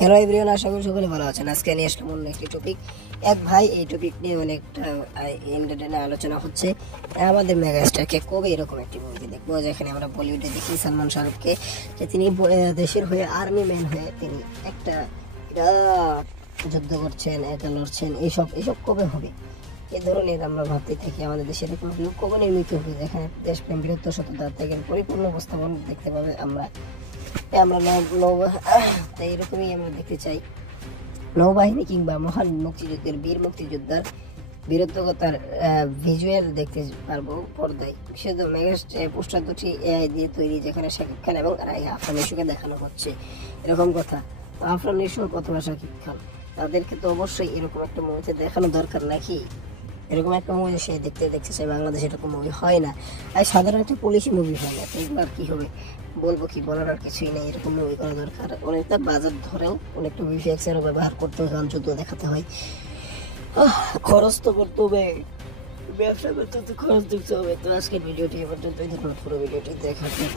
Hello everyone, আশা করি সকলে ভালো আছেন। আজকে নিয়ে আসলাম অন্য একটি টপিক। এক ভাই এই টপিক নিয়ে অনেকটা এন্টারটেইনার আলোচনা হচ্ছে। আমাদের মেগাস্টারকে কবে এরকম একটি মুভি দেখবো যেখানে আমরা বলিউডে দেখি সালমান শাহরুখকে, যে তিনি দেশের হয়ে আর্মি ম্যান হয়ে তিনি একটা বিরাট যুদ্ধ করছেন, এটা লড়ছেন। এইসব কবে হবে? এই ধরনের আমরা ভাবতে থাকি। আমাদের দেশে এরকম কবে নির্মিত হবে যেখানে দেশপ্রেম, বীরত্ব, সততা, ত্যাগের পরিপূর্ণ উপস্থাপন দেখতে পাবে আমরা। তাই এরকমই আমরা দেখতে চাই। নৌবাহিনী কিংবা মহান মুক্তিযুদ্ধের বীর মুক্তিযোদ্ধার বীরত্বকতার ভিজুয়াল দেখতে পারবো পর্দায়। বিশেষত পোস্টার দুটি এআই দিয়ে তৈরি, যেখানে শাকিব খান এবং আফরান নিশোকে দেখানো হচ্ছে। এরকম কথা, আফরান নিশো অথবা শাকিব খান, তাদেরকে তো অবশ্যই এরকম একটা মুভিতে দেখানো দরকার নাকি? এরকম একটা মুভি সে দেখতে চাই। বাংলাদেশে এরকম মুভি হয় না, আর সাধারণ একটা পুলিশি মুভি হয় না। তো এগুলো আর কি হবে, বলবো কি, বলার আর কিছুই নেই। এরকম মুভি করা দরকার। অনেকটা বাজেট ধরেও অনেকটা ভিএফএক্সেরও ব্যবহার করতে হয়, কারণ যুদ্ধ দেখাতে হয়। খরচ তো করতে হবে, ব্যবসা করতে তো খরচ দিতে হবে। তো আজকের ভিডিওটি এ পর্যন্তই। ধন্যবাদ পুরো ভিডিওটি দেখার জন্য।